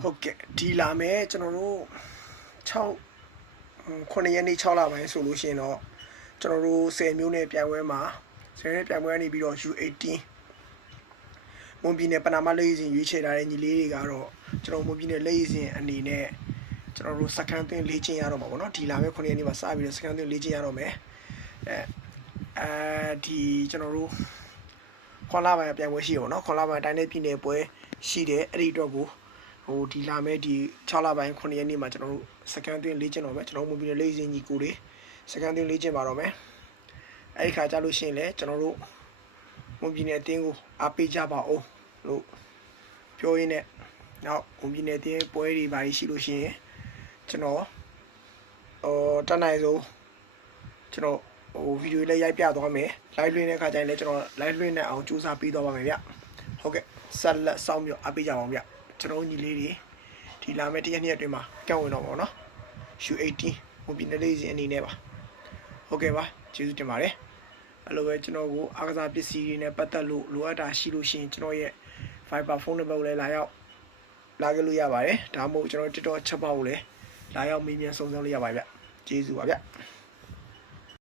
ဟုတ်ကဲ့ဒီလာမယ်ကျွန်တော်တို့9ရက်နေ့6လပိုင်းဆိုလို့ရှိရင်တော့ကျွန်တော်တို့10မျိုးနဲ့ပြိုင်ပွဲမှာ10နဲ့ပြိုင်ပွဲနေပြီးတော့ U18 မွန်ပြည်နယ်ပနာမလက်ရည်စင်ရွေးချယ်ထားတဲ့ညီလေးတွေကတော့ကျွန်တော်မွန်ပြည်နယ်လက်ရည်စင်အနေနဲ့ကျွန်တော်တို့စကန်သွင်းလေ့ကျင့်ရတော့မှာပေါ့နော်ဒီလာမယ့်9ရက်နေ့မှာစပြီးတော့စကန်သွင်းလေ့ကျင့်ရတော့မယ်ဒီကျွန်တော်တို့ခွန်လာပိုင်းပြိုင်ပွဲရှိရပေါ့နော်ခွန်လာပိုင်းတိုင်းနယ်ပြည်နယ်ပွဲရှိတယ်အဲ့ဒီအတွက်ကိုဒီလာမယ့်ဒီ6လပိုင်း9ရက်နေ့မှာကျွန်တော်တို့စကန်သွင်းလေ့ကျင့်တော့မယ်ကျွန်တော်မွန်ပြည်နယ်လက်ရည်စင်ညီကိုတွေစကန်သွင်းလေ့ကျင့်ပါတော့မယ်အဲ့ဒီခါကြလို့ရှိရင်လည်းကျွန်တော်တို့မွန်ပြည်နယ်အတင်းကိုအားပေးကြပါဦးလို့ပြောရင်းနဲ့နောက်မွန်ပြည်နယ်အတင်းပွဲတွေဘာတွေရှိလို့ရှိရင်ကျွန်တော်တက်နိုင်ဆုံးကျွန်တော်ဗီဒီယိုလေးရိုက်ပြသွားမယ် live လွှင့်တဲ့အခါကျရင်လည်းကျွန်တော် live လွှင့်တဲ့အောင်စူးစမ်းပေးသွားပါမယ်ဗျဟုတ်ကဲ့ဆက်လက်စောင့်ပြီးအားပေးကြပါဦးဗျကျွန်တော်ညီလေးတွေဒီလာမယ့်တစ်ရက်နှစ်ရက်အတွင်းမှာကန့်ဝင်တော့ပါတော့နော် U18 မွန်ပြည်နယ်လေးစီအနေနဲ့ပါဟုတ်ကဲ့ပါကျေးဇူးတင်ပါတယ်အဲ့လိုပဲကျွန်တော်ကိုအားကစားပစ္စည်းတွေနဲ့ပတ်သက်လို့လိုအပ်တာရှိလို့ရှိရင်ကျွန်တော်ရဲ့ Viber ဖုန်းနံပါတ်ကိုလည်းလာခဲ့လို့ရပါတယ်ဒါမှမဟုတ်ကျွန်တော် TikTok ချက်ပေါက်ကိုလည်းလာရောက်မေးမြန်းစုံစမ်းလို့ရပါတယ်ဗျကျေးဇူးပါဗျ